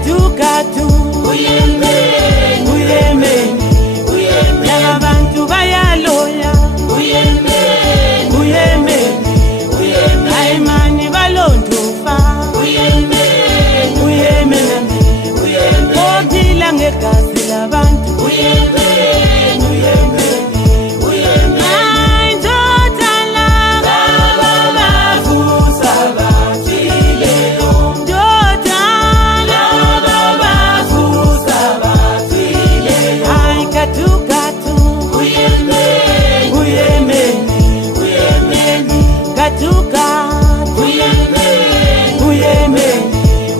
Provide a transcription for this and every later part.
Gatu gatu uyemeni uyemeni uyemeni yabantu bayaloya uyemeni uyemeni uyemeni ayimani balondufa uyemeni uyemeni uyemeni ophila ngegazi labantu uyemeni uyemeni uyemeni ayindoda laba bavusa bafile ndoda laba bavusa bafile ay gatu gatu uyemeni uyemeni uyemeni gatu gatu uyemeni uyemeni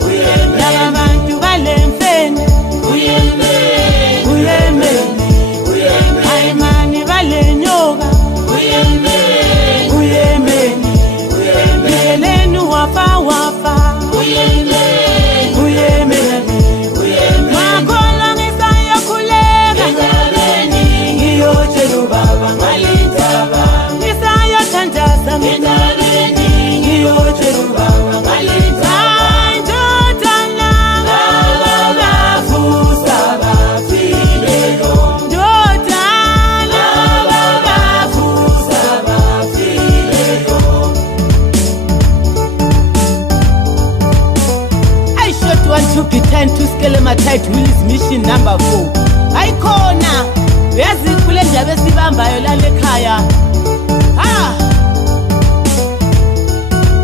uyemeni yabantu balemfene uyemeni uyemeni uyemeni ayimani balenyoka uyemeni uyemeni uyemeni lenu wafa wafa uyemeni uyemeni uyemeni makhola ngisayakhuleka endabeni ngiyotshela ubaba ngalindaba ngisayathandaza endabeni ngiyotshela ubaba ngalindaba ayindoda laba bavusa bafile ndoda laba bavusa bafile I shot 1 2 10 to scale my tight Willis mission number 4 ayikhona yazi kule ndaba esibambayo lale ekhaya ha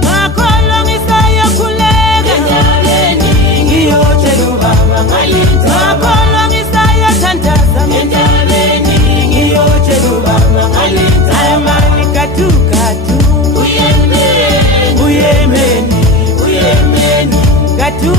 makhola ngisayakhuleka endabeni ngiyotshela ubaba ngalindaba makhola ngisayathandaza endabeni ngiyotshela ubaba ngalindaba ayimani gatu gatu uyemeni uyemeni uyemeni gatu